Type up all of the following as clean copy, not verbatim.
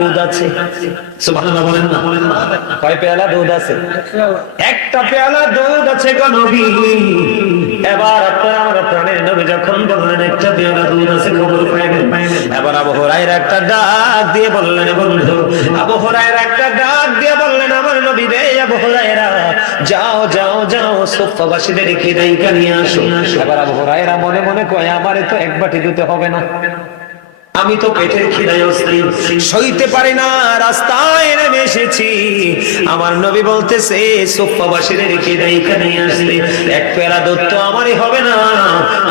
দুধ আছে, সুবহানাল্লাহ বলেন না? কয় পেয়ালা দুধ আছে? একটা পেয়ালা দুধ আছে গো নবী। এবার আপনার প্রাণের নবী যখন বললেন একটা পেয়ালা দুধ আছে, খবর পাইলেন। এবার আবু হুরায়রা একটা ডাক দিয়ে বললেন, বন্ধু আবু হুরায়রা একটা ডাক দিয়ে বললেন, আমার নবী রে আবু হুরায়রা, যাও যাও যাও সুফফাবাসীদেরকে ডাইকা নিয়ে আসো। এবার আবু হুরায়রা মনে মনে কয়, আমারে তো এক বাটি দিতে হবে না, আমি তো পেটের খিদায় অস্থির, সইতে পারি না, রাস্তায় নেমে এসেছি। আমার নবী বলতেছে সুফফাবাসীদের খিদায় এখানে আসলে এক পেয়ালা দুধ তো আমারই হবে না,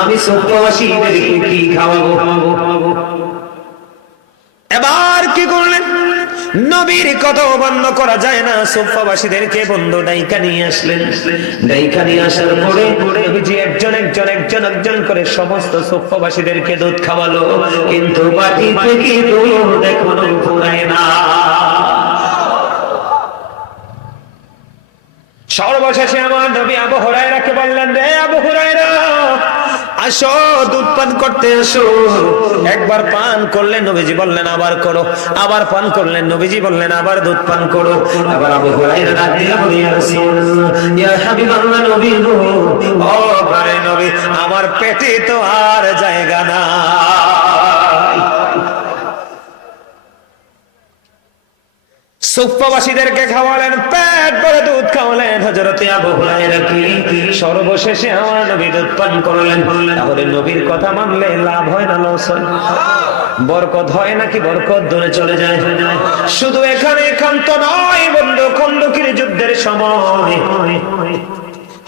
আমি সুফফাবাসীদেরকে কি খাওয়াবো? এবার কি করলেন? নবীর কথা বন্ধ করা যায় না, সুফফাবাসীদেরকে বন্ধ ডাইকা নিয়ে আসলেন। ডাইকা নিয়ে আসার পরে নবীজি একজন একজন একজন একজন করে সমস্ত সুফফাবাসীদেরকে দুধ খাওয়ালো, কিন্তু বাটি থেকে দুধ এখনো ফুরায় না। সর্বশেষে আমার নবী আবু হুরায়রাকে বললেন, রে আবু হুরায়রা, আসো দুধ পান করতে আসো। একবার পান করলেন, নবীজি বললেন আবার করো। আবার পান করলেন, নবীজি বললেন আবার দুধ পান করো। আবার আবু হুরায়রা ডাক দিয়ে বলে, ইয়া রাসূলুল্লাহ, ইয়া হাবিবাল্লাহ, নবী গো, ও ঘরে নবী, আমার পেটে তো আর জায়গা না। সুফফাবাসীদেরকে খাওয়ালেন, পেট ভরে দুধ খাওয়ালেন হযরতে আবু হুরায়রাকে। সর্বশেষে আমার নবী দুধ পান করলেন। তাহলে নবীর কথা মানলে লাভ হয় না লস হয়? বরকত হয় নাকি বরকত দূরে চলে যায়? শুধু এখানে একান্ত নয় বন্ধু, খন্দকের যুদ্ধের সময়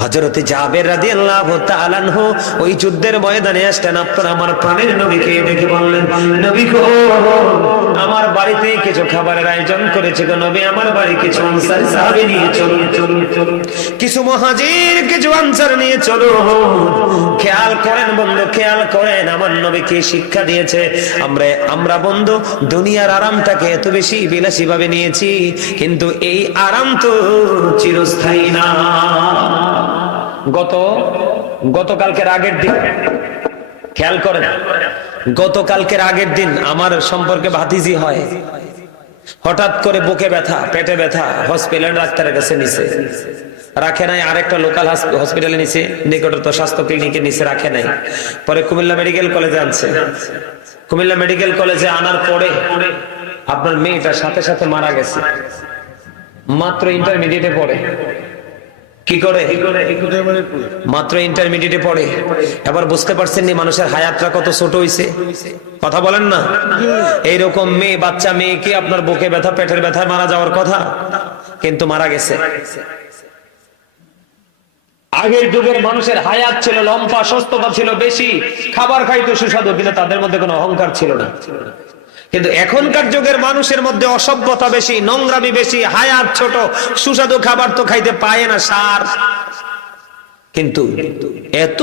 হযরতে জাবের রাদিয়াল্লাহু তাআলা আনহু ওই যুদ্ধের ময়দানে আসলেন। আপনারা আমার প্রাণের নবীকে দেখে বললেন, নবী গো, আমার বাড়িতে কিছু খাবারের আয়োজন করেছে গো নবী, আমার বাড়ি কিছু আনসার সাহাবী নিয়ে চলুন চলুন চলুন, কিছু মুহাজির কিছু আনসার নিয়ে চলুন। খেয়াল করেন বন্ধু, খেয়াল করেন, আমার নবী কি শিক্ষা দিয়েছে। আমরা বন্ধু দুনিয়ার আরামটাকে এত বেশি বিলাসী ভাবে নিয়েছি, কিন্তু এই আরাম তো চিরস্থায়ী না। গতকালকের আগের দিন খেয়াল করেন, গতকালকের আগের দিন আমার সম্পর্কে ভাতিজি হয়, হঠাৎ করে বুকে ব্যথা, পেটে ব্যথা, হসপিটাল ডাক্তারের কাছে নিছে, রাখে নাই, আরেকটা লোকাল হসপিটালে নিছে, নিকটস্থ স্বাস্থ্য ক্লিনিকে নিছে, রাখে নাই। পরে কুমিল্লা মেডিকেল কলেজে আনছে। কুমিল্লা মেডিকেল কলেজে আনার পরে আপনার মেয়েটা সাথে সাথে মারা গেছে, মাত্র ইন্টারমিডিয়েটে পড়ে। কি করে? মাত্র ইন্টারমিডিয়েটে পড়ে। এবার বুঝতে পারছেন নি মানুষের হায়াতটা কত ছোট হইছে? কথা বলেন না? এইরকম মেয়ে, বাচ্চা মেয়েকে আপনার বুকে ব্যথা, পেটের ব্যথায় মারা যাওয়ার কথা, কিন্তু মারা গেছে। আগের যুগের মানুষের হায়াত ছিল লম্বা, সুস্থতা ছিল বেশি, খাবার খাইতো সুস্বাদু, কিন্তু তাদের মধ্যে কোনো অহংকার ছিল না। কিন্তু এখনকার যুগের মানুষের মধ্যে অসভ্যতা বেশি, নোংরামি বেশি, হায়াত ছোট, সুস্বাদু খাবার তো খাইতে পায় না, সার। কিন্তু এত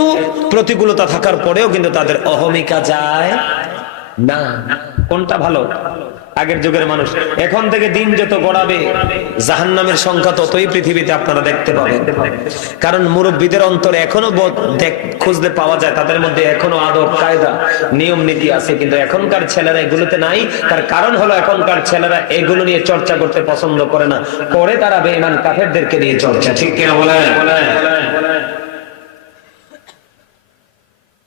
প্রতিকূলতা থাকার পরেও কিন্তু তাদের অহমিকা যায় না। কোনটা ভালো? আগের যুগের মানুষ। এখন থেকে দিন যত গড়াবে জাহান্নামের সংখ্যা ততই পৃথিবীতে আপনারা দেখতে পাবেন। কারণ মুরব্বীদের অন্তরে এখনো খুঁজতে পাওয়া যায়, তাদের মধ্যে এখনো আদব কায়দা নিয়ম নীতি আছে, কিন্তু এখনকার ছেলেরা এগুলোতে নাই। তার কারণ হলো এখনকার ছেলেরা এগুলো নিয়ে চর্চা করতে পছন্দ করে না, করে তারা বেঈমান কাফেরদেরকে নিয়ে চর্চা। ঠিক কিনা বলেন?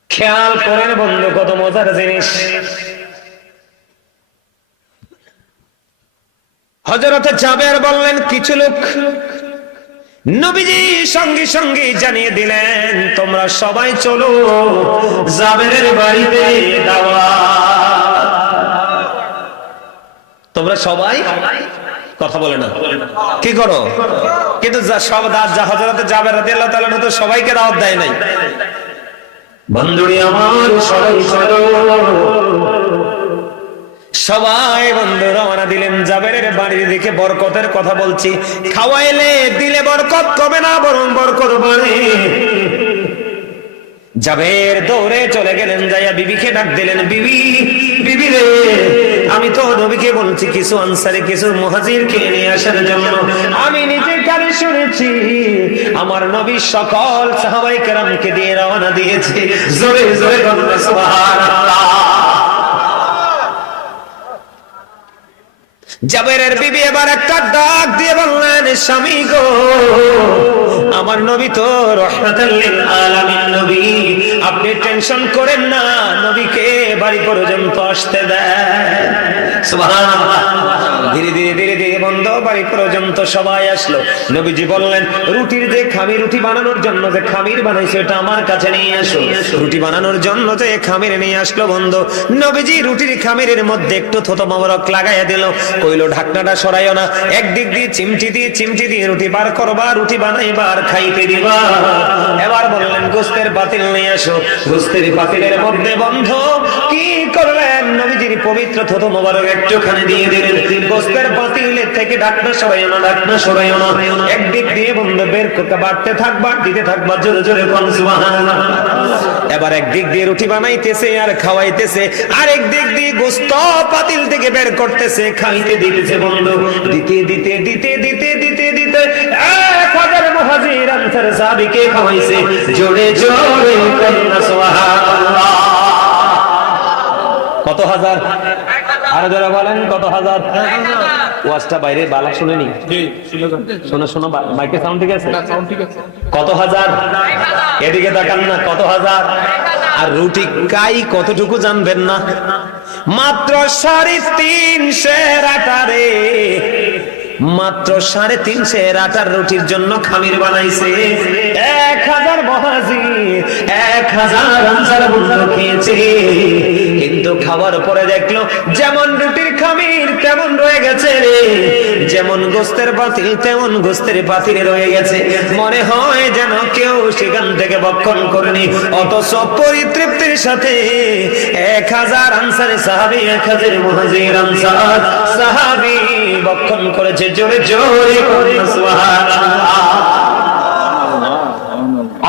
খেয়াল করেন বন্ধু, কত মজার জিনিস। হযরতে জাবের বললেন, কিছু লোক নবীজি সঙ্গে সঙ্গে জানিয়ে দিলেন, তোমরা সবাই চলো জাবেরের বাড়িতে দাওয়াত। তোমরা সবাই কথা বলে না, কি করো? কিন্তু হযরতে জাবের রাদিয়াল্লাহু তাআলা তো সবাইকে দাওয়াত দেয় নাই। বন্ধুরি আমার, সবাই চলো। সবাই বন্ধু রওনা দিলেন জাবেরের বাড়ির দিকে। বরকতের কথা বলছি, খাওয়াইলে দিলে বরকত কমে না, বরং বরকত বাড়ে। জাবের দৌড়ে চলে গেলেন, যাইয়া বিবিকে ডাক দিলেন, বিবি, বিবি রে, আমি তো নবীকে বলছি কিছু আনসারে কিছু মুহাজিরকে নিয়ে আসার জন্য। আমি নিজে কানে শুনেছি আমার নবী সকল সাহাবায়ে কেরামকে দিয়ে রওনা দিয়েছে। জোরে জোরে বলুন সুবহানাল্লাহ। জাবেরের বিবি এবার একটা ডাক দিয়ে বললেন, স্বামী গো, আমার নবী তো রাহমাতাল লিল আলামিন নবী, আপনি টেনশন করেন না, নবীকে বাড়ি পর্যন্ত আসতে দেন। সুবহানাল্লাহ। ধীরে ধীরে ধীরে ধীরে বন্ধ বাড়ি পর্যন্ত সবাই আসলো। নবীজি বললেন, রুটির যে খামির, রুটি বানানোর জন্য যে খামির বানাইছে এটা আমার কাছে নিয়ে আসো। রুটি বানানোর জন্য যে খামির নিয়ে আসলো বন্ধ। নবীজি রুটির খামিরের মধ্যে একটু থতো মোবারক লাগাইয়া দিল, কইলো ঢাকনাটা সরাইও না, একদিক দিয়ে চিমটি দিয়ে রুটি বার করবা, রুটি বানাইবা আর খাইতে দিবা। এবার বললেন, গোস্তের পাতিল নিয়ে আসো। গোস্তের পাতিলের মধ্যে বন্ধ কি করলেন, নবীজির পবিত্র থতো মোবারক একটুখানি দিয়ে দিলেন। গোস্তের পাতিলের থেকে ঢাকনা সরাইও না, ঢাকনা সরাইও না, একদিক দিয়ে বন্ধ বের করতে বাড়তে থাকবা, দিতে থাকবা, জোরে জোরে কোন সুবহানাল্লাহ। এবার একদিক দিয়ে রুটি বানাইতেছে আর খাওয়াইতেছে, আর একদিক দিয়ে গোস্ত পাতিল থেকে বের করতেছে, খাইতে দিতেছে বন্ধ। দিতে দিতে দিতে দিতে দিতে দিতে 1000 মুহাজির আনসার সাহাবীকে খাওয়াইছে। জোরে জোরে কোন সুবহানাল্লাহ। কত হাজার? আর যারা বলেন কত হাজার? ওয়াজটা বাইরে বালা শুনেনি? শোনো শোনো, মাইকে সাউন্ড ঠিক আছে? কত হাজার? এদিকে তাকান না, কত হাজার? আর রুটি কাই কতটুকু জানবেন না? মাত্র 350 আটারে, মাত্র 350 আটার রুটির জন্য খামির বানাইছে। 1000 মুহাজির, 1000 আনসার বন্ধু খেয়েছে। কিন্তু খাওয়ার পরে দেখলো যেমন রুটির খামির তেমন রয়ে গেছে রে, যেমন গোস্তের পাতিল তেমন গোস্তের পাতিলে রয়ে গেছে। মনে হয় যেন কেউ সেখান থেকে ভক্ষণ করেনি, অথচ পরিতৃপ্তির সাথে 1000 আনসারে সাহাবী, 1000 মুহাজির আনসার সাহাবী ভক্ষণ করেছে। জোরে জোরে সুবহানাল্লাহ।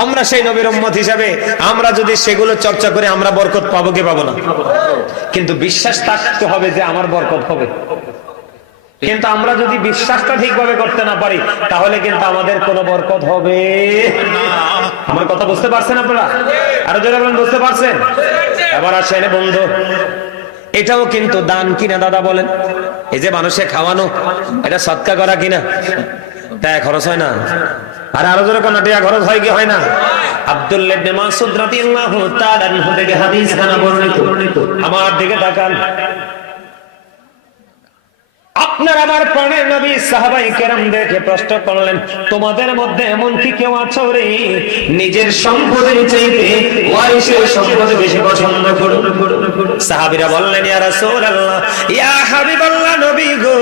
আমরা সেই নবীর উম্মত হিসাবে আমরা যদি সেগুলো চর্চা করে আমরা বরকত পাবো কি পাবো না? কিন্তু বিশ্বাস থাকতে হবে যে আমার বরকত হবে। কিন্তু আমরা যদি বিশ্বাসটা ঠিকভাবে করতে না পারি তাহলে কিন্তু আমাদের কোনো বরকত হবে না। আমার কথা বুঝতে পারছেন আপনারা? আরো যারা বলেন বুঝতে পারছেন? এবার আসেন বন্ধু, এটাও কিন্তু দান কিনা দাদা বলেন? এই যে মানুষে খাওয়ানো, এটা সদকা করা কিনা? টাকা খরচ হয় না? আর আরো জোরে কোন টাকা খরচ হয় কি হয় না? আব্দুল্লাহ ইবনে মাসউদ রাদিয়াল্লাহু তাআলা আনহু থেকে হাদিস খানা বর্ণিত। আমার দিকে তাকান। আপনার আমার প্রাণের নবী সাহাবায়ে কেরাম দেখে প্রশ্ন করলেন, তোমাদের মধ্যে এমন কি কেউ আছে রে নিজের সম্পদের চাইতে ওয়ারিসের সম্পদ বেশি পছন্দ করে? সাহাবীরা বললেন, ইয়া রাসূলুল্লাহ, ইয়া হাবিবাল্লাহ, নবী গো,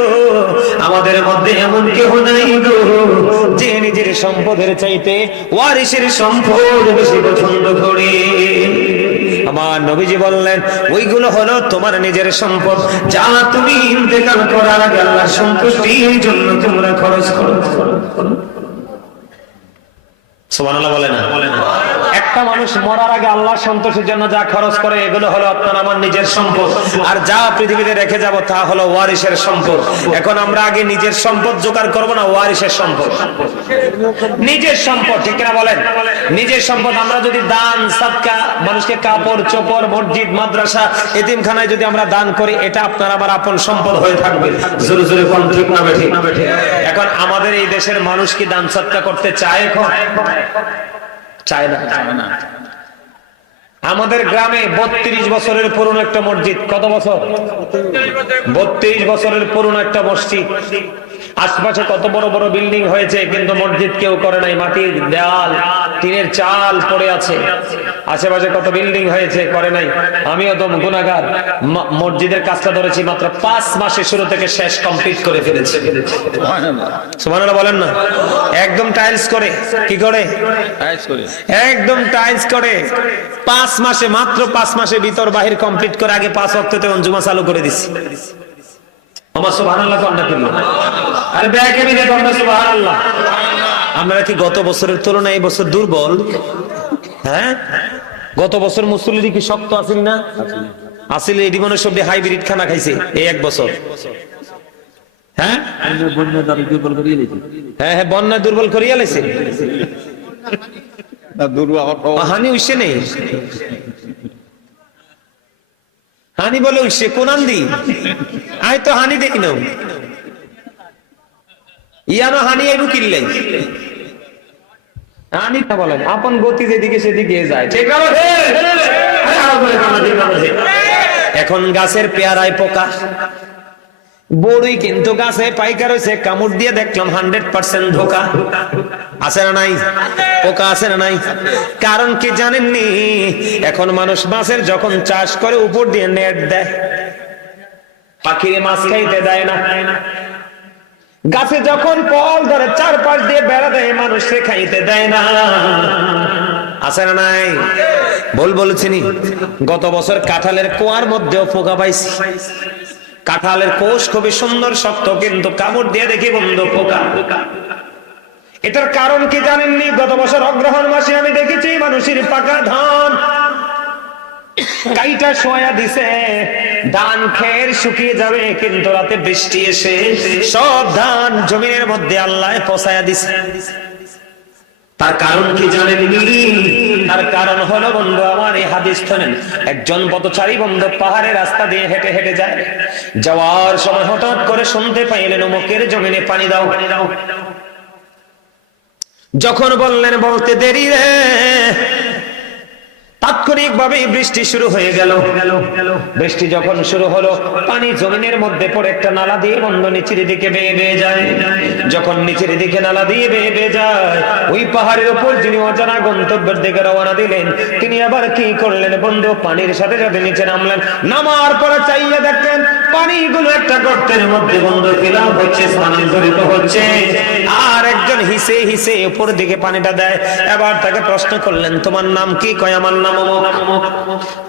আমাদের মধ্যে এমন কেউ নাই গো যে নিজের সম্পদের চাইতে ওয়ারিসের সম্পদ বেশি পছন্দ করে। আমার নবীজি বললেন, ওইগুলো হলো তোমার নিজের সম্পদ, যা তুমি ইন্তেকাল করার আগে আল্লাহর সন্তুষ্টির জন্য তোমরা খরচ করো। সুবহানাল্লাহ বলেন না? একটা মানুষ মরার আগে আল্লাহর সন্তোষের জন্য যা খরচ করে এগুলো হলো আপনার আমার নিজের সম্পদ, আর যা পৃথিবীতে রেখে যাব তা হলো ওয়ারিসের সম্পদ। এখন আমরা আগে নিজের সম্পদ জোগাড় করব না ওয়ারিসের সম্পদ? নিজের সম্পদ, ঠিক কিনা বলেন? নিজের সম্পদ আমরা যদি দান সাদকা, মানুষকে কাপড় চোপড়, মসজিদ মাদ্রাসা এতিমখানায় যদি আমরা দান করি, এটা আপনার আমার আপন সম্পদ হয়ে থাকবে। জোরে জোরে কোন ঠিক না ঠিক? এখন আমাদের এই দেশের মানুষ কি দান সাদকা করতে চায়? এখন চায় না। আমাদের গ্রামে 32 বছরের পুরনো একটা মসজিদ, কত বছর? 32 বছরের পুরনো একটা মসজিদ। আশপাশে কত বড় বড় বিল্ডিং হয়েছে, কিন্তু মসজিদ কেউ করে নাই। মাটির দেওয়াল, টিনের চাল পড়ে আছে। আশেপাশে কত বিল্ডিং হয়েছে, করে নাই। আমিও তো গুনাহগার, মসজিদের কাজটা ধরেছি মাত্র 5 মাসে শুরু থেকে শেষ কমপ্লিট করে ফেলেছি। সুবহানাল্লাহ বলেন না? একদম টাইলস করে, কি করে? টাইলস করে, একদম টাইলস করে 5 মাসে, মাত্র 5 মাসে ভিতর বাহির কমপ্লিট করে আগে 5 ওয়াক্ততে জুমা চালু করে দিছি। আমার সুবহানাল্লাহ কোনটা কি? আরে ব্যাকে মিলে কোনটা সুবহানাল্লাহ? আমরা কি গত বছরের তুলনায় এই বছর দুর্বল? হ্যাঁ, গত বছর মুসল্লি কি শক্ত আছিল না? আসিল। এডি মনে সব হাইব্রিড খানা খাইছে এই এক বছর। হ্যাঁ বন্যা দুর্বল করিয়ে লাইছে। হ্যাঁ হ্যাঁ, বন্যা দুর্বল করিয়ে লাইছে। হানি উঠছে নেই, হানি বলে উঠছে কোন আন্দি? আয় তো হানি দেখি না। ইয়ানো হানি আইবু কিল্লাই আনিটা বলেন আপন গতি যেদিকে সেদিকে যায়, ঠিক না? এখন গাছের পেয়ারায় পোকা, বড়ই কিন্তু গাছে পাইকার হয়েছে, কামড় দিয়ে দেখলাম 100% ধোকা। আছে না নাই? পোকা আছে না নাই? কারণ কি জানেননি? এখন মানুষ মাছের যখন চাষ করে উপর দিয়ে নেট দেয়, পাখিরে মাছ খাইতে দেয় না। গাছে যখন ফল ধরে চারপাশ দিয়ে বেড়া দেয়, মানুষকে খাইতে দেয় না। আছে না নাই? বলছিনি গত বছর কাঁঠালের কোয়ার মধ্যেও পোকা পাইছি। কাঁঠালের কোষ খুবই সুন্দর শক্ত, কিন্তু কামড় দিয়ে দেখি বন্ধু পোকা। এটার কারণ কি জানেননি? গত বছর অগ্রহণ মাসে আমি দেখেছি মানুষের পাকা ধান কাইটা শোয়া দিছে, ধান খের শুকিয়ে যাবে, কিন্তু রাতে বৃষ্টি এসে সব ধান জমিনের মধ্যে আল্লাহ পচায়া দিছে। তার কারণ কি জানেননি? তার কারণ হলো বন্ধু আমার, এই হাদিস শোনেন। একজন পথচারী বন্ধু পাহাড়ের রাস্তা দিয়ে হেঁটে হেঁটে যায়, যাওয়ার সময় হঠাৎ করে শুনতে পাইলেন অমুকের জমিনে পানি দাও। যখন বললেন বলতে দেরি রে, তাৎক্ষণিক ভাবে বৃষ্টি শুরু হয়ে গেল। বৃষ্টি যখন শুরু হলো, পানি জমিনের মধ্যে পড়ে একটা নালা দিয়ে বন্ধ নিচের দিকে বেয়ে বেয়ে যায়। যখন নিচের দিকে নালা দিয়ে বেয়ে বেয়ে যায়, ওই পাহাড়ের উপর যিনি অজানা গন্তব্যের দিকে রওনা দিলেন, তিনি আবার কি করলেন বন্ধু? পানির সাথে সাথে নিচে নামলেন। নামার পরে চাইয়া দেখলেন পানিগুলো একটা গর্তের মধ্যে বন্ধু ফিলাপ হচ্ছে, স্থানান্তরিত হচ্ছে। আর একজন হিসে হিসে উপর দিকে পানিটা দেয়। এবার তাকে প্রশ্ন করলেন, তোমার নাম কি? কয় আমার নাম অমুক।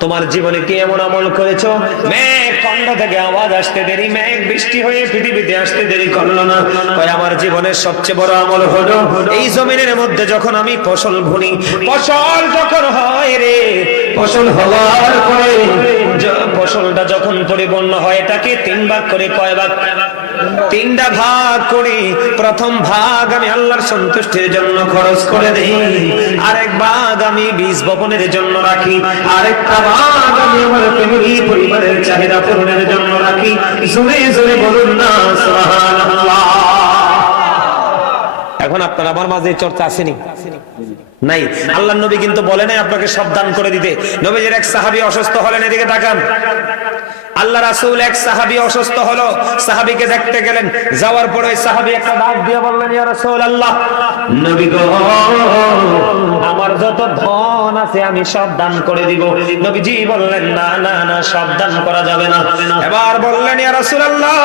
তোমার জীবনে কি এমন আমল করেছো? মেঘ খন্ড থেকে আওয়াজ আসতে দেরি, মেঘ বৃষ্টি হয়ে পৃথিবীতে আসতে দেরি করলো না। কয় আমার জীবনের সবচেয়ে বড় আমল হলো এই জমিনের মধ্যে যখন আমি ফসল বুনি, ফসল যখন হয় রে, ফসল হওয়ার পরে ফসলটা যখন পরিপূর্ণ হয়, এটাকে 3 ভাগ করে, কয় ভাগ? 3টা ভাগ করি। প্রথম ভাগ আমি আল্লাহর সন্তুষ্টির জন্য খরচ করে দেই, আরেক ভাগ আমি বীজ বপনের জন্য রাখি, আরেকটা ভাগ আমি আমার ফ্যামিলি পরিবারের চাহিদা পূরণের জন্য রাখি। জোরে জোরে বলুন না সুবহানাল্লাহ। এখন আপনার আমার মাঝে চর্চা আসেনি? নাই। আল্লাহর নবী কিন্তু বলে নাই আপনাকে সব দান করে দিতে। নবীজির এক সাহাবী অসুস্থ হলেন, এদিকে তাকান। আল্লাহ রাসূল এক সাহাবী অসুস্থ হলো, সাহাবীকে দেখতে গেলেন। যাওয়ার পরে ওই সাহাবী একটা ডাক দিয়ে বললেন, ইয়া রাসূলুল্লাহ, নবী গো, আমার যত ধন আছে আমি সব দান করে দিব। নবীজি বললেন, না না না, সব দান করা যাবে না। এবার বললেন, ইয়া রাসূলুল্লাহ,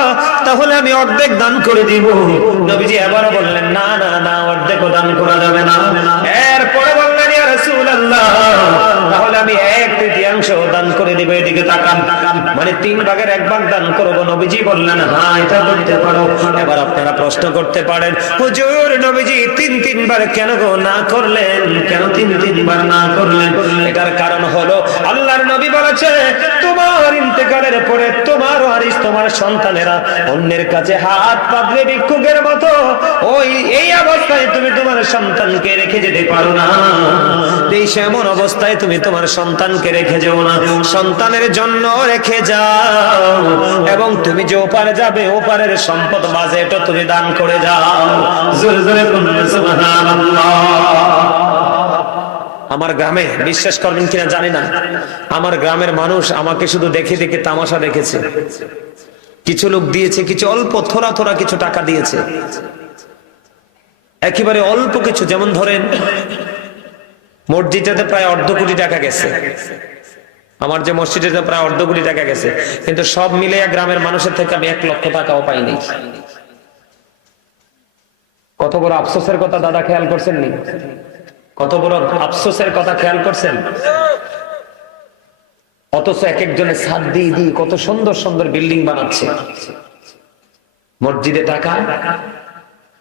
তাহলে আমি অর্ধেক দান করে দিব। নবীজি এবার বললেন, না না না, অর্ধেকও দান করা যাবে না। এরপরে বললেন, ইয়া রাসূলুল্লাহ, তাহলে আমি 1/3 দান করে দিব। এদিকে তাকান, মানে 3 ভাগের 1 ভাগ দান করব। নবীজি বললেন, হ্যাঁ এটা করতে পারো। এবার আপনারা প্রশ্ন করতে পারেন, হুজুর নবীজি 3 বার কেন গো না করলেন? কেন 3 বার না করলেন? এটার কারণ হলো আল্লাহর নবী বলেছে, তোমার ইন্তেকালের পরে তোমার ওয়ারিস, তোমার সন্তানেরা অন্যের কাছে হাত পাতলে ভিক্ষুকের মতো ওই এই অবস্থায় তুমি তোমার সন্তানকে রেখে যেতে পারো না। এই এমন অবস্থায় তুমি তোমার সন্তানকে রেখে যেও না, সন্তানের জন্য রেখে যাও, এবং তুমি যে ওপারে যাবে ওপারের সম্পদ বাজেটও তুমি দান করে যাও। জোরে জোরে বলুন সুবহানাল্লাহ। আমার গ্রামে, বিশ্বাস করবেন কিনা জানি না, আমার গ্রামের মানুষ আমাকে শুধু দেখে দেখে তামাশা দেখেছে। কিছু লোক দিয়েছে, কিছু অল্প থোড়া থোড়া কিছু টাকা দিয়েছে, একেবারে অল্প কিছু। যেমন ধরেন মসজিদে প্রায় 1/2 কোটি টাকা গেছে, আমার যে মসজিদে প্রায় 1/2 কোটি টাকা গেছে, কিন্তু সব মিলে গ্রামের মানুষের থেকে আমি 1 লক্ষ টাকাও পাইনি। কত বড় আফসোসের কথা দাদা, খেয়াল করছেন নি? কত বড় আফসোসের কথা খেয়াল করছেন? অথচ এক একজনের ছাদ দিয়ে দিয়ে কত সুন্দর সুন্দর বিল্ডিং বানাচ্ছে, মসজিদে টাকা।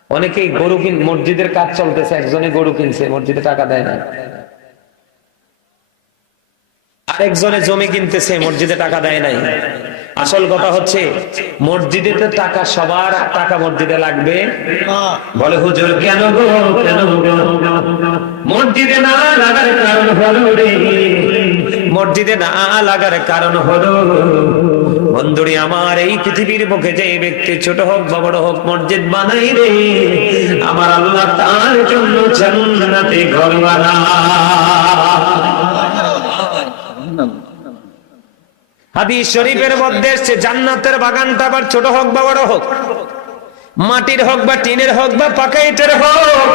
অনেকেই গরু কিন, মসজিদের কাজ চলতেছে, একজনে গরু কিনছে, মসজিদে টাকা দেয় না। আরেকজনে জমি কিনতেছে, মসজিদে টাকা দেয় নাই। আসল কথা হচ্ছে মসজিদে তো টাকা, সবার টাকা মসজিদে লাগবে। বলে হুজুর কেন গো, কেন গো? মসজিদে না লাগার কারণ হলো রে, মসজিদে না লাগার কারণ হলো বন্ধুরি আমার, এই পৃথিবীর বুকে যে ব্যক্তি ছোট হোক বা বড় হোক মসজিদ বানাই রে, আমার আল্লাহ তার জন্য জান্নাতে ঘর বানায়। হাদিস শরীফের মধ্যে এসেছে জান্নাতের বাগানটা আবার ছোট হোক বা বড় হোক, মাটির হোক বা টিনের হোক বা পাকা ইটের হোক,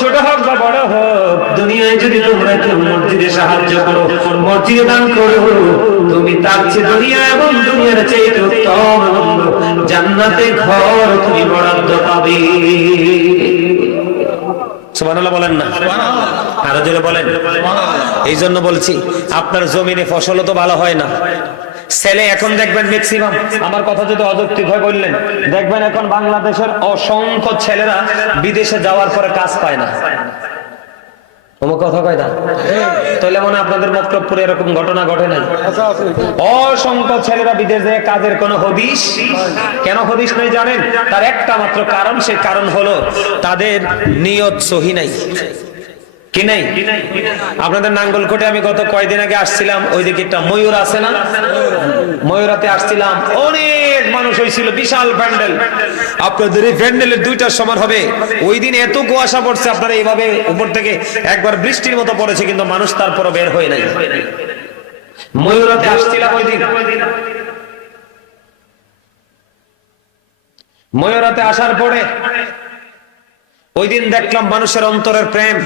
ছোট হোক বা বড় হোক, দুনিয়ায় যদি তোমরা কেউ মসজিদে সাহায্য করো, মসজিদে দান করো, তুমি তার চেয়ে দুনিয়া এবং দুনিয়ার চেয়ে উত্তম জান্নাতে ঘর তুমি বরাদ্দ পাবে। সুবহানাল্লাহ বলেন না? আরো জোরে বলেন। এই জন্য বলছি, আপনার জমিনে ফসল তো ভালো হয় না। ছেলে এখন দেখবেন ম্যাক্সিমাম, আমার কথা যদি অযৌক্তিক হয় বললেন, দেখবেন এখন বাংলাদেশের অসংখ্য ছেলেরা বিদেশে যাওয়ার পরে কাজ পায় না। কথা কয় না? তাহলে মনে আপনাদের মক্তবপুরে এরকম ঘটনা ঘটে নাই? অসংখ্য ছেলেরা বিদেশে কাজের কোনো হদিশ। কেন হদিশ নাই জানেন? তার একটা মাত্র কারণ, সে কারণ হলো তাদের নিয়ত সহি নাই। কি নাই? আপনাদের নাঙ্গলকোটে আমি গত কয়েকদিন আগে আসছিলাম, ওইদিকে একটা ময়ূর আছে না, ময়ূরাতে আসছিলাম, অনেক মানুষ হয়েছিল, বিশাল প্যান্ডেল। আপনাদের এই প্যান্ডেলের দুইটার সমান হবে। ওই দিন এত কুয়াশা পড়ছে, আপনারা এইভাবে উপর থেকে একবার বৃষ্টির মতো পড়েছে, কিন্তু মানুষ তারপরও বের হয়ে নাই। ময়ূরাতে আসছিলাম ওই দিন। ময়ূরাতে আসার পরে ওই দিন দেখলাম মানুষের অন্তরের প্রেম।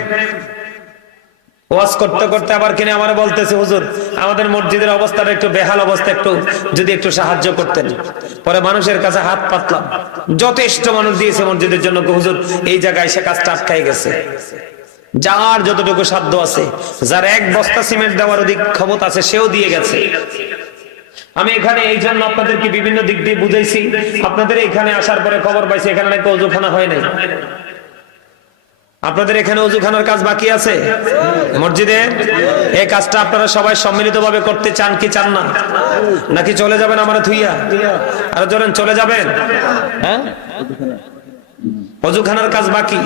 ওয়াজ করতে করতে আবার কিনে আমার বলতেছে, হুজুর আমাদের মসজিদের অবস্থাটা একটু বেহাল অবস্থা, একটু যদি একটু সাহায্য করতেন। পরে মানুষের কাছে হাত পাতলাম, যথেষ্ট মানুষ দিয়েছে মসজিদের জন্য। হুজুর এই জায়গায় সে কাজটা আটকাই গেছে, যার যতটুকু সাধ্য আছে, যার এক বস্তা সিমেন্ট দেওয়ার অধিক ক্ষমতা আছে সেও দিয়ে গেছে। আমি এখানে এই জন্য আপনাদেরকে বিভিন্ন দিক দিয়ে বুঝাইছি। আপনাদের এখানে আসার পরে খবর পাইছি এখানে নাকি ওযুখানা হয় নাই। আপনাদের এখানে ওযুখানার কাজ বাকি আছে মসজিদে। এই কাজটা আপনারা সবাই সম্মিলিতভাবে করতে চান কি চান না? নাকি চলে যাবেন আমার থুইয়া? আর জোরেন চলে যাবেন? হ্যাঁ, ওযুখানার কাজ বাকি।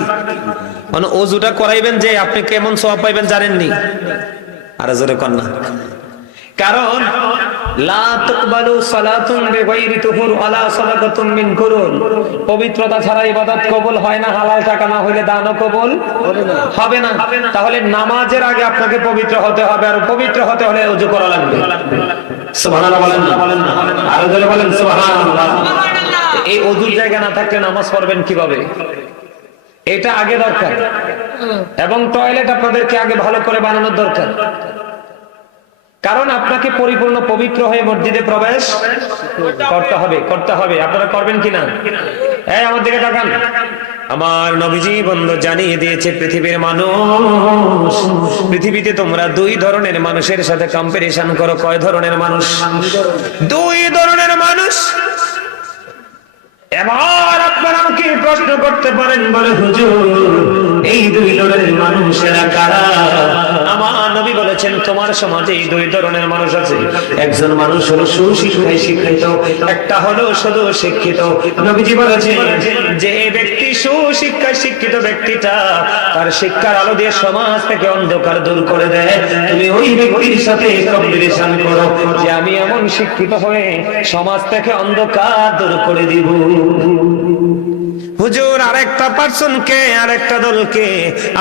মানে ওযুটা করাইবেন যে আপনি কেমন সওয়াব পাইবেন জানেননি? আর জোরে কর না। কারণ লা তুকবালু সালাতুন বিগাইরি তুহুর ওয়ালা সাদাকাতুন মিন কুরুন, পবিত্রতা ছাড়া ইবাদত কবুল হয় না, হালাল টাকা না হইলে দানও কবুল হবে না। তাহলে নামাজের আগে আপনাকে পবিত্র হতে হবে, আর পবিত্র হতে হলে ওযু করা লাগবে। সুবহানাল্লাহ বলেন না? আর জোরে বলেন সুবহানাল্লাহ। এই ওযুর জায়গা না থাকলে নামাজ পড়বেন কিভাবে? এটা আগে দরকার। এবং টয়লেট আপনাদেরকে আগে ভালো করে বানানোর দরকার। কারণ আপনাকে পরিপূর্ণ পবিত্র হয়ে মসজিদে প্রবেশ করতে হবে। আপনারা করবেন কিনা? এই আমার দিকে তাকান। আমার নবীজি বন্ধু জানিয়ে দিয়েছে, পৃথিবীর মানুষ, পৃথিবীতে তোমরা দুই ধরনের মানুষের সাথে কম্পারিজন করো। কয় ধরনের মানুষ? দুই ধরনের মানুষ। এবার আপনারা আমাকে প্রশ্ন করতে পারেন, বলে হুজুর এই দুই ধরনের মানুষেরা কারা? আমার নবী বলেছেন তোমার সমাজে এই দুই ধরনের মানুষ আছে। একজন মানুষ হলো সুশিক্ষায় শিক্ষিত, একটা হলো শুধু শিক্ষিত। নবীজি বলেছেন যে ব্যক্তি সুশিক্ষায় শিক্ষিত ব্যক্তিটা তার শিক্ষার আলো দিয়ে সমাজ থেকে অন্ধকার দূর করে দেয়। তুমি ওই ব্যক্তির সাথে কম্পিটিশন করো যে আমি এমন শিক্ষিত হয়ে সমাজ থেকে অন্ধকার দূর করে দিব। হুজুর আরেকটা পার্সনকে, আরেকটা দলকে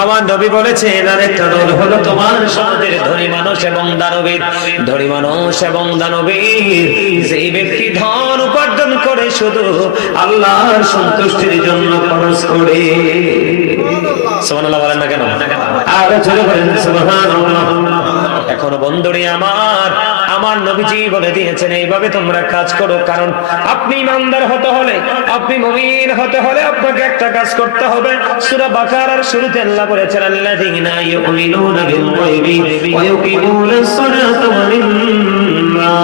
আমার নবী বলেছেন, আরেকটা দল হলো তোমার সমাজের ধনী মানুষ এবং দানবীর। ধনী মানুষ এবং দানবীর, যেই ব্যক্তি ধন উপার্জন করে শুধু আল্লাহর সন্তুষ্টির জন্য খরচ করে। সুবহানাল্লাহ বলেন না কেন? আর জোরে বলেন সুবহানাল্লাহ। এখনো বন্ধুরে আমার নবীজি বলে দিয়েছেন এইভাবে তোমরা কাজ করো। কারণ আপনি ইমানদার হতে হলে, আপনি মুমিন হতে হলে আপনাকে একটা কাজ করতে হবে। সূরা বাকারার শুরুতে আল্লাহ বলেছেন আল্লাযীনা ইউমিনুনা বিল গায়বি ওয়া ইউকিমুনাস সালাতা ওয়া মিম্মা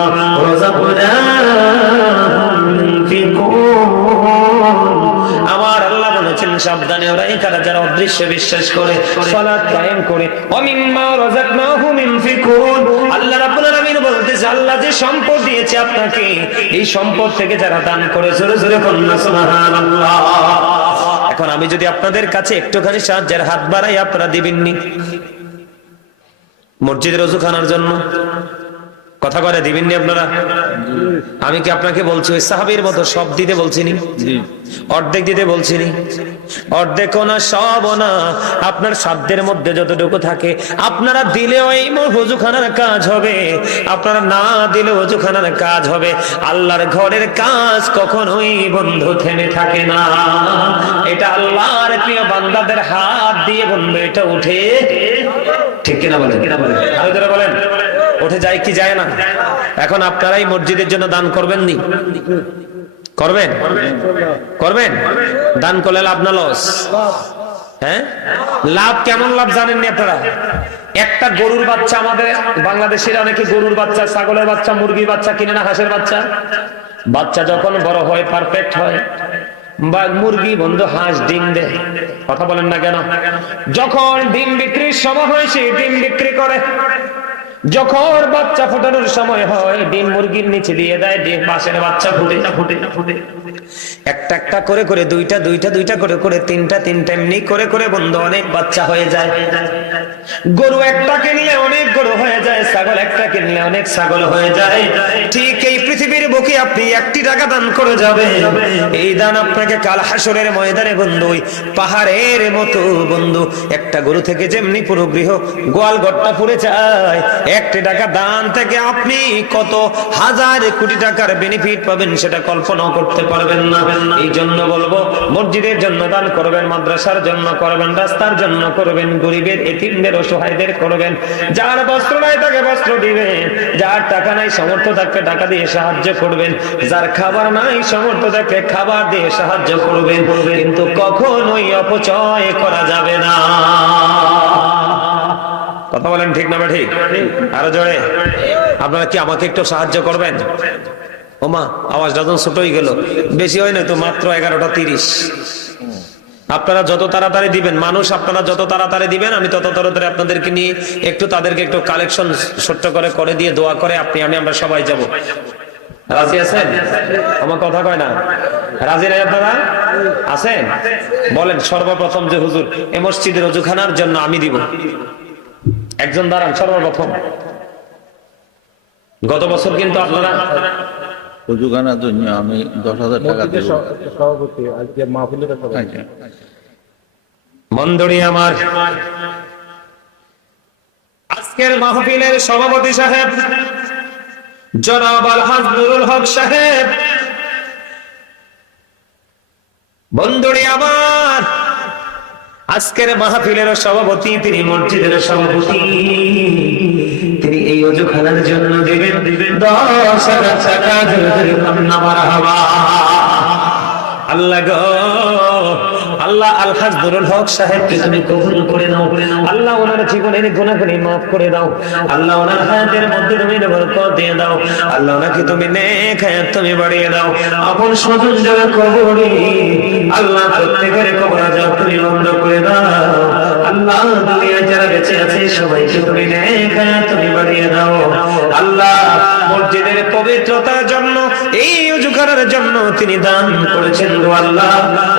রাযাকনাহুম ইউনফিকুন। আমার আল্লাহ বলেছেন সাবধানে ওরা কারা যারা অদৃশ্য বিশ্বাস করে, সালাত কায়েম করে, ওয়া মিম্মা রাযাকনাহুম ইউনফিকুন। আল্লাহ রাব্বুল আলামিন বলতেছে আল্লাহ যে সম্পদ দিয়েছে আপনাকে, এই সম্পদ থেকে যারা দান করে, জোরে জোরে বলুন সুবহানাল্লাহ। এখন আমি যদি আপনাদের কাছে একটুখানি সাহায্যের হাত বাড়াই, আপনারা দিবেননি? মসজিদের ওযুখানার জন্য কথা করে দিবেননি আপনারা? আমি কি আপনাকে বলছি ওই সাহাবীর মতো সব দিতে বলছিনি? অর্ধেক দিতে বলছিনি? অর্ধেক না, সব না, আপনার সাধ্যের মধ্যে যতটুকু থাকে আপনারা দিলে ওই ওযুখানার কাজ হবে, আপনারা না দিলে ওযুখানার কাজ হবে। আল্লাহর ঘরের কাজ কখনোই বন্ধু থেমে থাকে না। এটা আল্লাহর প্রিয় বান্দাদের হাত দিয়ে বন্ধু এটা উঠে, ঠিক কিনা বলেন? আরো যারা বলেন উঠে যায় কি যায় না? এখন আপনারাই মসজিদের জন্য দান করবেন নি? করবেন? করবেন? দান করলে লাভ না লস? হ্যাঁ, লাভ। কেমন লাভ জানেননি আপনারা? একটা গরুর বাচ্চা, আমাদের বাংলাদেশের অনেকে গরুর বাচ্চা, ছাগলের বাচ্চা, মুরগির বাচ্চা কিনে না, হাঁসের বাচ্চা। বাচ্চা যখন বড় হয়, পারফেক্ট হয়, বা মুরগি বন্ধু হাঁস ডিম দেয়, কথা বলেন না কেন? যখন ডিম বিক্রির সময় হয় সে ডিম বিক্রি করে, যখন বাচ্চা ফোটানোর সময় হয় ডিম মুরগির নিচে দিয়ে দেয়, ডিম পাশের বাচ্চা ফুটে একটা একটা করে করে দুইটা করে করে তিনটা এমনি করে করে বন্ধু অনেক বাচ্চা হয়ে যায়। গরু একটা কিনলে অনেক গরু হয়ে যায়, ছাগল একটা কিনলে অনেক ছাগল হয়ে যায়। ঠিক এই পৃথিবীর বুকে আপনি 1 টাকা দান করে যাবে, এই দান আপনাকে কাল হাসরের ময়দানে বন্ধু পাহাড়ের মতো বন্ধু একটা গরু থেকে যেমনি পুরো গৃহ গোয়াল ঘরটা পুড়ে যায়, 1 টাকা দান থেকে আপনি কত হাজার কোটি টাকার বেনিফিট পাবেন সেটা কল্পনাও করতে পারবেন না। এই জন্য বলবো মসজিদের জন্য দান করবেন, মাদ্রাসার জন্য করবেন, রাস্তার জন্য করবেন, গরিবের এতিমদের অসহায়দের করবেন, যার বস্ত্র নাই তাকে বস্ত্র দিবেন, যার টাকা নাই সামর্থ্য থাকলে টাকা দিয়ে সাহায্য করবেন, যার খাবার নাই সামর্থ্য থাকলে খাবার দিয়ে সাহায্য করবেন, কিন্তু কখনোই অপচয় করা যাবে না। কথা বলেন ঠিক না? ঠিক? আরো জোরে। আপনারা কি আমাকে একটু সাহায্য করবেন? ওমা আওয়াজ যখন ছোটই গেল, বেশি হয় না তো, মাত্র 11:30। আপনারা যত তাড়াতাড়ি দিবেন, মানুষ আপনারা যত তাড়াতাড়ি দিবেন, আমি তত তাড়াতাড়ি আপনাদেরকে নিয়ে একটু তাদেরকে একটু কালেকশন ছোট্ট করে দিয়ে দোয়া করে আপনি আমরা সবাই যাব। রাজি আছেন? আমার কথা কয় না? রাজি নাই আপনারা? আছেন? বলেন সর্বপ্রথম যে হুজুর এই মসজিদের ওযুখানার জন্য আমি দিব। একজন দাঁড়ান সর্বপ্রথম। গত বছর কিন্তু আপনারা ওযুখানার জন্য আমি 10,000 টাকা দেব। সভাপতি আজকে মাহফিলের সভাপতি। মন্ডলী আমার, আজকের মাহফিলের সভাপতি সাহেব জনাব আলহাজ নুরুল হক সাহেব, বন্ধুরি আমার, আজকের মাহফিলের সভাপতি, তিনি মসজিদের সভাপতি, তিনি এই ওযুখানার জন্য দিবেন 10,000 টাকা। মারহাবা। আল্লাহ গো, আল্লাহ আলহাজ নুরুল হক সাহেবকে তুমি কবুল করে নাও। আল্লাহ ওনার জীবনের গুনাহগুলি মাফ করে দাও। আল্লাহ ওনার হায়াতের মধ্যে তুমি বরকত দিয়ে দাও। আল্লাহ ওনাকে তুমি নেক হায়াত তুমি বাড়িয়ে দাও। আপন স্বজন যারা কবরে, আল্লাহ প্রত্যেকের কবর আযাব তুমি বন্ধ করে দাও। আল্লাহ দুনিয়ায় যারা বেঁচে আছে সবাইকে তুমি নেক হায়াত তুমি বাড়িয়ে দাও। আল্লাহ মসজিদের পবিত্রতার জন্য, এই ওযুখানার জন্য তিনি দান করেছেন গো আল্লাহ,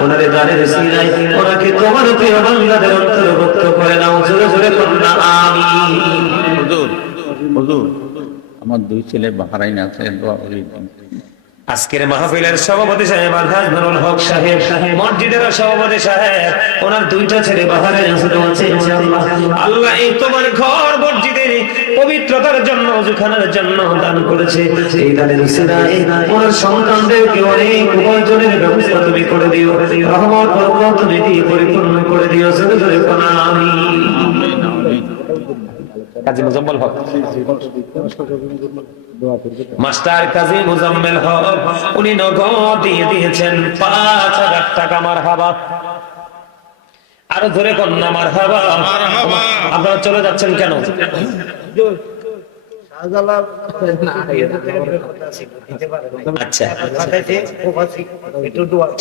ওনার দানের সিলাই ওনাকে তোমার প্রিয় বান্দাদের অন্তর্ভুক্ত করে নাও। জোরে জোরে কন্যা আমিন। হুজুর আমার 2 ছেলে বাহরাইন আছে, দোয়া করি। আজকের মাহফিলের সভাপতি সাহেব আলহাজ নুরুল হক সাহেব, মসজিদের সভাপতি সাহেব, ওনার 2টা ছেলে বাহরাইন আছে। আল্লাহ এই তোমার ঘর মসজিদের পবিত্রতার জন্য, ওযুখানার জন্য দান করেছে, এই দানের উসিলায় ওনার সন্তানদেরকে অনেক উপার্জনের ব্যবস্থা তুমি করে দিও, রহমত বরকত তুমি দিয়ে পরিপূর্ণ করে দিও। জোরে জোরে কন্যা আমিন। কাজী মুজাম্মেল হক, মাস্টার কাজী মুজাম্মেল হক, উনি নগদ দিয়ে দিয়েছেন 5,000 টাকা। মারহাবা। আরো ধরে কন্যা মারহাবা। আপনারা চলে যাচ্ছেন কেন? আচ্ছা,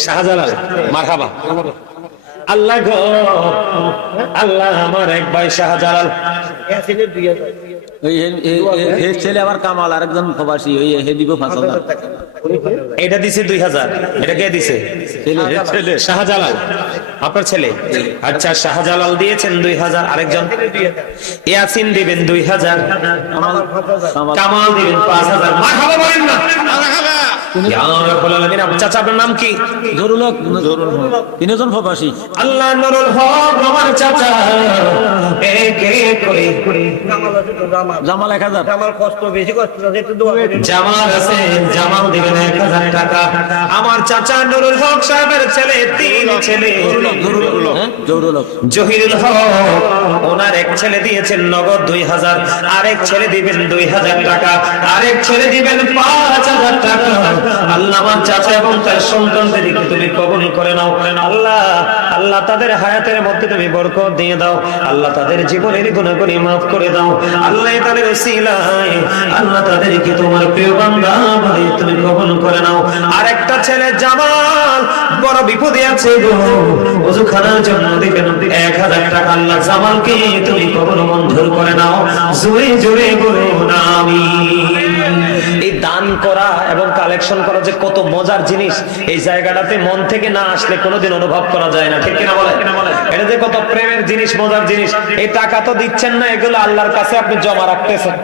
শাহজালাল মারহাবা। আল্লাহ গো, আল্লাহ আমার এক ভাই শাহজালাল ওই ছেলে আবার কামাল, আরেকজন প্রবাসী, ওই হে দিব 5,000 টাকা। এটা দিছে 2000। এটা কে দিছে? ছেলে শাহজালাল, আপনার ছেলে। আচ্ছা, শাহজালাল দিয়েছেন 2000। আরেকজন ইয়াসিন দিবেন 2000। কামাল দিবেন 5000। মারহাবা বলেন না। ইয়া রাব্বুল আলামিন। চাচা আপনার নাম কি? জরুল হক, তিনজন প্রবাসী। আল্লাহ নুরুল হক আমার চাচা। একে করে জামাল 1000। জামাল আছে, জামাল দিবেন 1000 টাকা। আমার চাচা নুরুল হক সাহেবের ছেলে, 3 ছেলে। জরুল হক, জহিরুল হক, ওনার এক ছেলে দিয়েছেন নগদ 2000। আরেক ছেলে দিবেন 2000 টাকা। আরেক ছেলে দিবেন 5000 টাকা। আল্লাহ আমার চাচা এবং তার সন্তানদেরকে তুমি কবুল করে নাও। আল্লাহ, আল্লাহ তাদের হায়াতের মধ্যে তুমি বরকত দিয়ে দাও। আল্লাহ তাদের জীবনের গুনাহগুলি মাফ করে দাও। আল্লাহ তাদের ওসিলায় আল্লাহ তাদেরকে তোমার প্রিয় বান্দা বলে তুমি কবুল করে নাও। আরেকটা ছেলে জামাল বড় বিপদে আছে গো, ওযুখানার জন্য দিবেন 1000 টাকা। আল্লাহ জামালকে তুমি কবুল মঞ্জুর করে নাও। জোরে জোরে বলো না আমিন। এই দান করা এবং কালেকশন করা যে কত মজার জিনিস, এই জায়গাটাতে মন থেকে না আসলে কোনোদিন অনুভব করা যায় না। ঠিক কিনা বলেন? এটা যে কত প্রেমের জিনিস, মজার জিনিস। এই টাকা তো দিচ্ছেন না, এগুলো আল্লাহর কাছে আপনি জমা রাখতেছেন।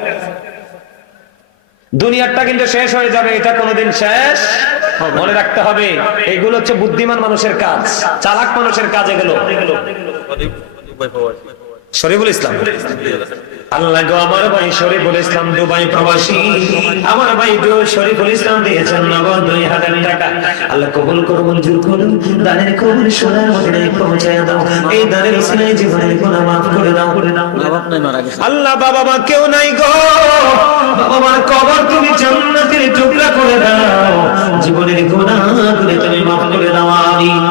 দুনিয়াটা কিন্তু শেষ হয়ে যাবে, এটা কোনোদিন শেষ মনে রাখতে হবে। এগুলো হচ্ছে বুদ্ধিমান মানুষের কাজ, চালাক মানুষের কাজ এগুলো। শরীফুল ইসলাম, আল্লাহ গো, আমার ভাই শরীফুল ইসলাম দুবাই প্রবাসী। আমার ভাই শরীফুল ইসলাম দিয়েছেন নগদ 2000 টাকা। আল্লাহ কবুল করুন, মঞ্জুর করুন। দানের কবুল সোনার মদিনায় পৌঁছায় দাও। এই দানের উসিলায় জীবনের গুনাহ মাফ করে দাও। বাপ নাই, মারা গেছে। আল্লাহ, বাবা মা কেউ নাই গো, বাবা মার কবর তুমি জান্নাতের টুকরা করে দাও। জীবনের গুনাহগুলো তুমি মাফ করে দাও। আমিন।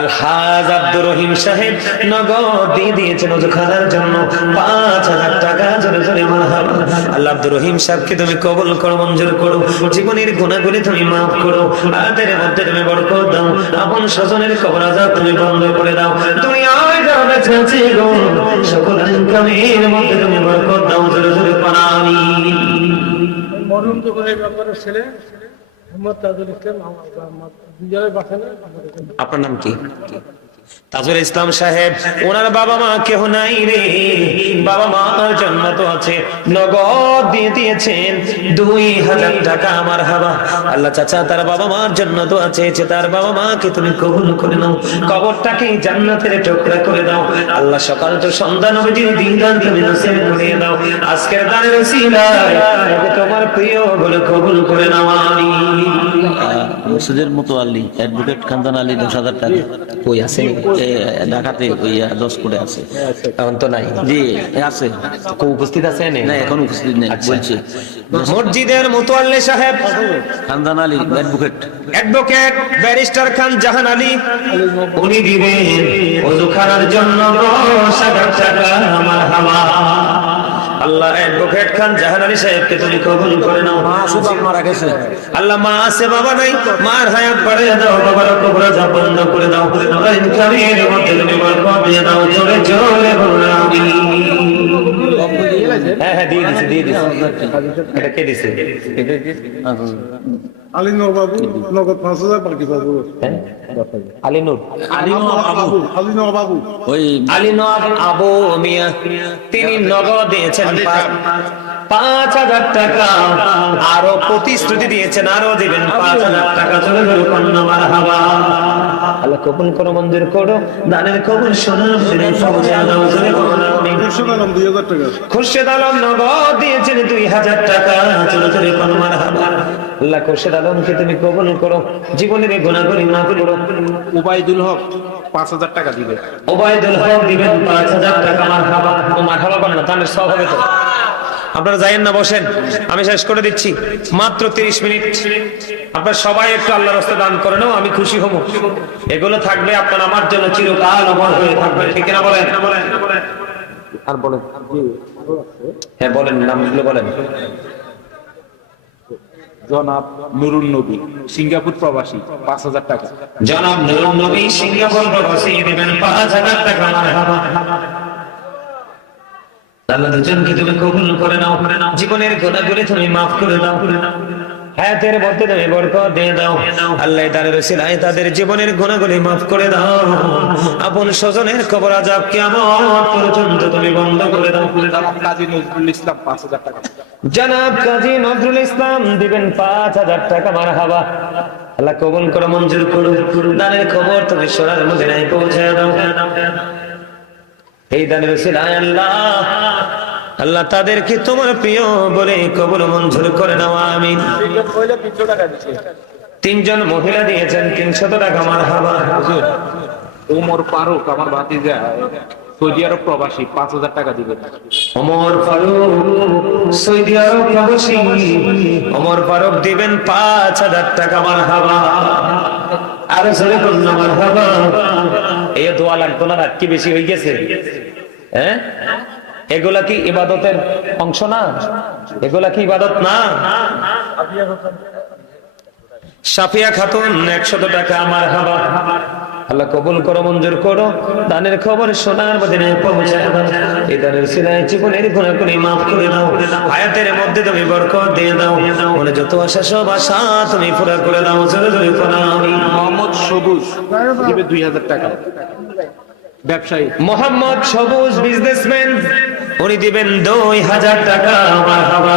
আলহাজ আব্দুর রহিম সাহেব নগদ দিয়ে দিয়েছেন ওযুখানার জন্য 5000 টাকা। জোরে জোরে মারহাবা। আল্লাহ আব্দুর রহিম সাহেবকে তুমি কবুল করো, মঞ্জুর করো। জীবনের গুনাহগুলি তুমি মাফ করো। তাদের মধ্যে তুমি বরকত দাও। আপন স্বজনের কবর আযাব তুমি বন্ধ করে দাও। দুনিয়ায় যা বেঁচে আছে গো, সকল ইনকামের মধ্যে তুমি বরকত দাও। জোরে জোরে পড়ো আমিন। মরহুম জোহরের ব্যাপারের ছেলে মোহাম্মদ তাজুল ইসলাম, আমার দুজনের বাসা না। আপনার নাম কি? তাজুল ইসলাম সাহেব। ওনার বাবা মা কেউ নাই রে, বাবা মার জন্য তো আছে। নগদ দিয়ে দিয়েছেন 2000 টাকা। আমার হাবা। আল্লাহ চাচা তার বাবা মার জন্য তো আছে, তার বাবা মাকে তুমি কবুল করে নাও। কবরটাকে জান্নাতের টুকরা করে দাও। আল্লাহ সকাল তো সন্ধ্যা নবীজির দিনদান তুমি নসিব করে দাও। আজকের দানের উসিলায় তোমার প্রিয় বলে কবুল করে নাও। আমিন। মসজিদের মোতাওয়াল্লি অ্যাডভোকেট খানদান আলী 10,000 টাকা। কই আছে? ঢাকাতে ওই 10 কোটে আছে। এখন তো নাই। জি আছে, উপস্থিত আছে না এখন উপস্থিত নেই। বলছি মসজিদের মোতাওয়াল্লি সাহেব খানদান আলী অ্যাডভোকেট, অ্যাডভোকেট ব্যারিস্টার খান জাহান আলী, উনি দিবেন ওযুখানার জন্য 10,000 টাকা। আমার হাওয়া। আল্লাহ অ্যাডভোকেট খান জাহান আলী সাহেবকে তুমি কবুল করে নাও। মা শুধু মারা গেছে। আল্লাহ, মা আছে বাবা নাই, মার হায়াত বাড়িয়ে দাও, বাবার কবর আযাব বন্ধ করে দাও। আল্লাহ ইনকামের মধ্যে তুমি বরকত দিয়ে দাও। জোরে জোরে বলো আমিন। হ্যাঁ হ্যাঁ, দিয়ে দিছে, দিয়ে দিছে। এটা কে দিছে? আলী নূর বাবু নগদ 5,000 বাকি বাবু। আলী নূর, আলী নূর বাবু, ওই আলী নওয়াব আবু মিয়া, তিনি নগদ দিয়েছেন 5,000 টাকা। আরো প্রতিশ্রুতি দিয়েছেন আরো দিবেন 5,000 টাকা। জোরে জোরে কন্যা মারহাবা। আল্লাহ কবুল করো, মঞ্জুর করো। দানের কবুল সোনার ফিরে পৌঁছে দাও। জোরে বলো আমিন। খুরশেদ আলম 2,000 টাকা। খুরশেদ আলম নগদ দিয়েছেন 2,000 টাকা। জোরে জোরে কন্যা মারহাবা। আল্লাহ খুরশেদ আলমকে তুমি কবুল করো, জীবনের গুনাহগুলি মাফ করো। উবাইদুল হক 5,000 টাকা দিবে। ওবায়দুল হক দিবেন 5,000 টাকা। মারহাবা। মারহাবা বলেন না, তাহলে সব হবে তো। আপনারা যাইয়েন না, বসেন, আমি শেষ করে দিচ্ছি। মাত্র 30 মিনিট। আপনারা সবাই একটু আল্লাহর রাস্তায় দান করে নাও, আমি খুশি হব। এগুলো থাকবে আপনার আমার জন্য চিরকাল অমর হয়ে থাকবে। ঠিক না বলেন? আর বলেন। হ্যাঁ বলেন, নামগুলো বলেন। জনাব নুরুল নবী সিঙ্গাপুর প্রবাসী 5,000 টাকা। জনাব নুরুল নবী সিঙ্গাপুর প্রবাসী দিবেন 5,000 টাকা। মারহাবা। আল্লাহ দুজনকে তুমি কবুল করে নাও, জীবনের গুনাহগুলি তুমি মাফ করে দাও, হায়াতের মধ্যে তুমি বরকত দিয়ে দাও। আল্লাহ তাআলার ওসিলায় তাদের জীবনের গুনাহগুলি মাফ করে দাও। আপন স্বজনের কবর আযাব কিয়ামত পর্যন্ত তুমি বন্ধ করে দাও। কাজী নজরুল ইসলাম 5,000 টাকা। জনাব কাজী নজরুল ইসলাম দিবেন 5,000 টাকা। মারহাবা। আল্লাহ কবুল করো, মঞ্জুর করো। দানের খবর তুমি সোনার মদিনায় পৌঁছে দাও। এই দানের ওসিলায় আল্লাহ তাদেরকে তোমার প্রিয় বলে কবুল মঞ্জুর করে নাও, আমিন। কইলে 300 টাকা দিছে। 3 জন মহিলা দিয়েছেন 300 টাকা। মারহাবা। ওমর ফারুক আমার ভাতিজা, সৌদি আরব প্রবাসী, 5,000 টাকা দিবে। ওমর ফারুক সৌদি আরব প্রবাসী, ওমর ফারুক দিবেন 5,000 টাকা। মারহাবা। আরো জোরে বলুন মারহাবা। এই দোয়া লাগতো না, রাত কি বেশি হয়ে গেছে? হ্যাঁ, এগুলা কি ইবাদতের অংশ না? এগুলা কি ইবাদত না? সাফিয়া খাতুন 100 টাকা। মারহাবা। আল্লাহ কবুল করো, মঞ্জুর করো। দানের খবর সোনার মদিনায় পৌঁছে দাও। এই দানের সিলাই জীবনের গুনাহগুলি মাফ করে দাও। হায়াতের মধ্যে তুমি বরকত দিয়ে দাও। মনে যত আশা সব আশা তুমি পুরা করে দাও। জোরে জোরে করো আমিন। মোহাম্মদ সবুজ দিবে 2,000 টাকা, ব্যবসায়ী। মোহাম্মদ সবুজ বিজনেসম্যান, উনি দিবেন 2,000 টাকা। মারহাবা।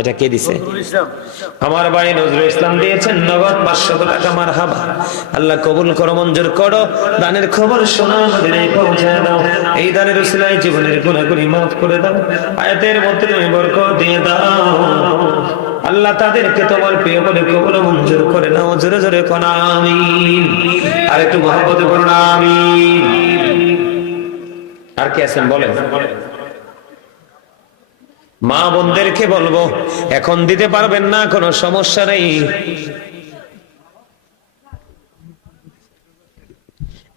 এটা কে দিছে? আমার ভাই নজরুল ইসলাম দিয়েছেন নগদ 500 টাকা। মারহাবা। আল্লাহ কবুল করো, মঞ্জুর করো। দানের খবর সোনার মদিনায় পৌঁছে দাও। এই দানের উসিলায় জীবনের গুনাহগুলি মাফ করে দাও। আয়াতের মধ্যে তুমি বরকত দিয়ে দাও। আল্লাহ তাদেরকে তোমার প্রিয় বলে কবুল মঞ্জুর করে নাও। জোরে জোরে কোন আমিন। আর একটু মহব্বতে করুন আমিন। আর কে আছেন বলেন? মা বোনদেরকে বলবো, এখন দিতে পারবেন না, কোনো সমস্যা নেই।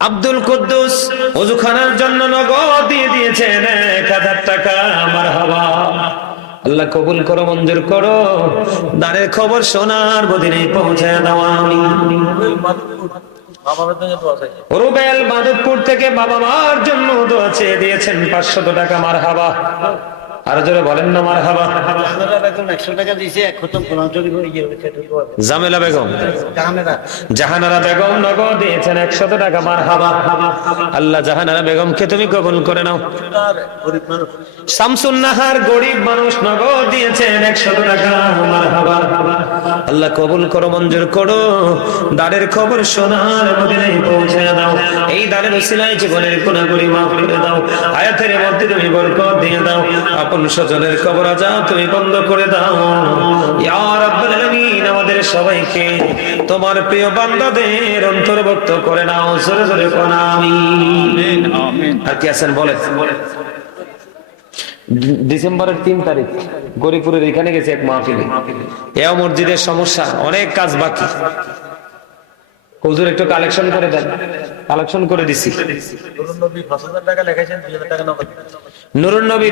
আব্দুল কুদ্দুস ওযুখানার জন্য নগদ দিয়ে দিয়েছেন 1,000 টাকা। মারহাবা। আল্লাহ কবুল করো, মঞ্জুর করো। দানের খবর সোনার মদিনায় পৌঁছে দাও, আমিন। রুবেল মাধবপুর থেকে বাবা মার জন্য দোয়া চেয়ে দিয়েছেন 500 টাকা। মারহাবা। আর জোরে বলেন না মারহাবা। জামেলা বেগম, জাহানারা বেগম নগদ দিয়েছেন 100 টাকা। মারহাবা। আল্লাহ জাহানারা বেগমকে তুমি কবুল করে নাও। শামসুন নাহার গরিব মানুষ নগদ দিয়েছেন 100 টাকা। মারহাবা। আল্লাহ কবুল করো, মঞ্জুর করো। দানের খবর সোনার মদিনায় পৌঁছে দাও। এই দানের উসিলায় জীবনের গুনাহগুলি মাফ করে দাও। হায়াতের মধ্যে তুমি বরকত দিয়ে দাও। আপন স্বজনের কবর আযাব তুমি বন্ধ করে দাও। ইয়া রাব্বুল আলামিন, আমাদের সবাইকে তোমার প্রিয় বান্দাদের অন্তর্ভুক্ত করে নাও। জোরে জোরে কোন আমিন। আর কি আছেন বলেন? ডিসেম্বরের 3 তারিখ গরিপুরের এখানে গেছে এক মাহফিলে। এও মসজিদের সমস্যা, অনেক কাজ বাকি। হুজুর একটু কালেকশন করে দেন। কালেকশন করে দিছি। নুরুন নবী 5,000 টাকা লেখাইছেন, 2,000 টাকা নগদ। নুরুন নবী